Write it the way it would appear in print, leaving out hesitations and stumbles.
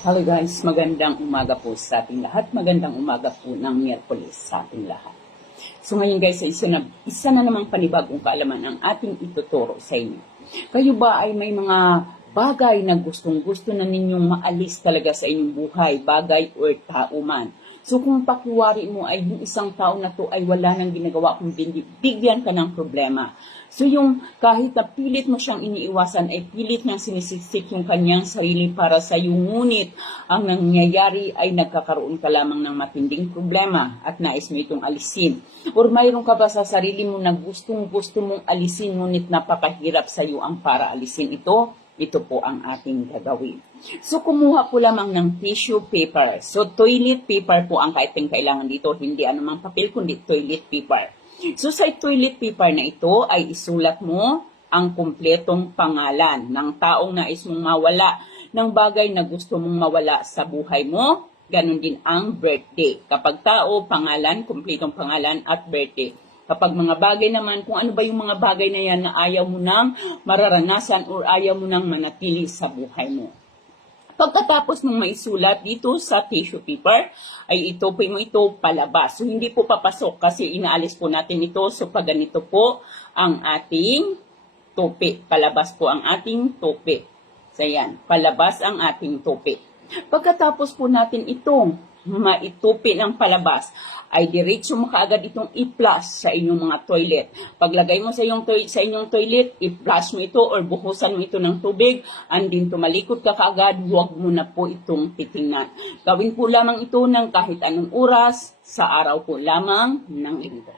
Hello guys, magandang umaga po sa ating lahat. Magandang umaga po ng Miyerkules sa ating lahat. So ngayon guys, isa na namang panibagong kaalaman ang ating ituturo sa inyo. Kayo ba ay may mga bagay na gustong-gusto na ninyong maalis talaga sa inyong buhay, bagay or tao man? So kung pakiwari mo ay yung isang tao na to ay wala nang ginagawa kung bigyan ka ng problema. So yung kahit na pilit mo siyang iniiwasan ay pilit niyang sinisiksik yung kanyang sarili para sa iyo. Ngunit ang nangyayari ay nagkakaroon ka lamang ng matinding problema at nais mo itong alisin. Or mayroon ka ba sa sarili mo na gustong-gusto mong alisin ngunit napakahirap sa iyo ang para alisin ito? Ito po ang ating gagawin. So, kumuha po lamang ng tissue paper. So, toilet paper po ang kailangan dito. Hindi anumang papel, kundi toilet paper. So, sa toilet paper na ito ay isulat mo ang kumpletong pangalan ng taong nais mong mawala, ng bagay na gusto mong mawala sa buhay mo. Ganon din ang birthday. Kapag tao, pangalan, kumpletong pangalan at birthday. Kapag mga bagay naman, kung ano ba yung mga bagay na yan na ayaw mo nang mararanasan or ayaw mo nang manatili sa buhay mo. Pagkatapos ng maisulat dito sa tissue paper, ay ito po mo ito palabas. So, hindi po papasok kasi inaalis po natin ito. So, pag ganito po ang ating tope. Palabas po ang ating tope. So, yan. Palabas ang ating tope. Pagkatapos po natin itong maitupi ng palabas, ay diretso mo kaagad itong i-flush sa inyong mga toilet. Paglagay mo sa inyong toilet, i-flush mo ito or buhusan mo ito ng tubig, andin tumalikod ka kaagad, huwag mo na po itong titingnan. Gawin po lamang ito ng kahit anong oras, sa araw po lamang ng linggo.